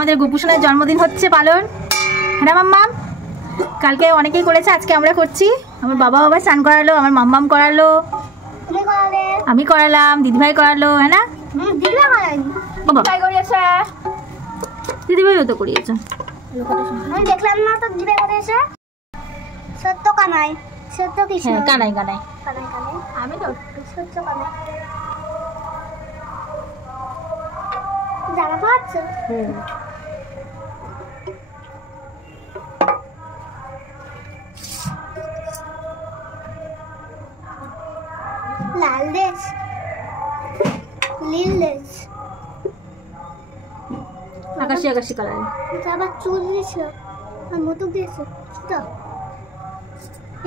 আমাদের গোপুসোনার জন্মদিন হচ্ছে পালন। হ্যাঁ মাম্মাম, কালকে অনেকেই করেছে, আজকে আমরা করছি। আমার বাবা স্নান করালো, আমার মাম্মাম করালো, আমি করালাম, দিদিভাই করালো। হ্যাঁ না দিদিভাইও তো করিয়েছে। আমি দেখলাম না তো দিদিভাই করিয়েছে। সত্য কানাই, সত্য কৃষ্ণ। হ্যাঁ কানাই কানাই কানাই কানাই আমি তো সত্য কানাই। জামা পাচ্ছ? লাল দেশ, নীল দেশ, আকাশি আকাশি কালার। আবার চুল দিয়েছ আর মুতুক দিয়েছ তো।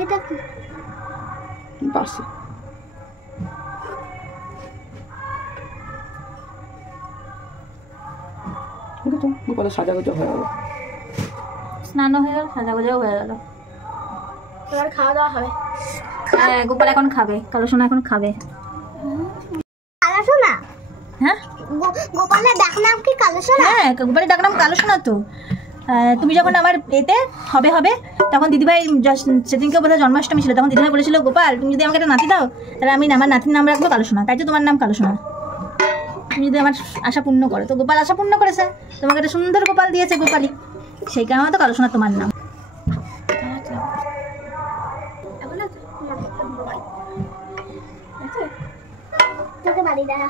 এটা কি বাসে গোপালের সাজাগোজা হয়ে গেল, স্নানও হয়ে গেল, সাজাগোজাও হয়ে গেল। এবার খাওয়া দাওয়া হবে। হ্যাঁ গোপাল এখন খাবে, কালো সোনা এখন খাবে। কালো সোনা? হ্যাঁ গোপালের ডাক নাম কি কালো সোনা? হ্যাঁ গোপালের ডাক নাম কালো সোনা তো। তুমি যখন আমার এতে হবে হবে তখন দিদিভাই সেদিনকে বোধহয় জন্মাষ্টমী ছিল, তখন দিদিভাই বলেছিল গোপাল তুমি যদি আমাকে একটা নাতি দাও তাহলে আমি আমার নাতির নাম রাখবো কালো সোনা, তাই তো তোমার নাম কালো সোনা। তুমি যদি আমার আশা পূর্ণ করো, তো গোপাল আশা পূর্ণ করেছে, তোমাকে একটা সুন্দর গোপাল দিয়েছে গোপালই, সেই কারণে তো কালো সোনা তোমার নাম। তোকে বাড়ি দেখা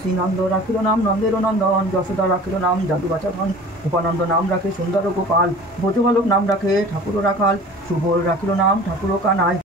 শ্রীনন্দ রাখিল নাম নন্দের নন্দন, যশোদা রাখিল নাম জাদু বাচাধন, উপানন্দ নাম রাখে সুন্দর গোপাল, ব্রজবালক নাম রাখে ঠাকুর রাখাল, সুবল রাখিল নাম ঠাকুর কানাই।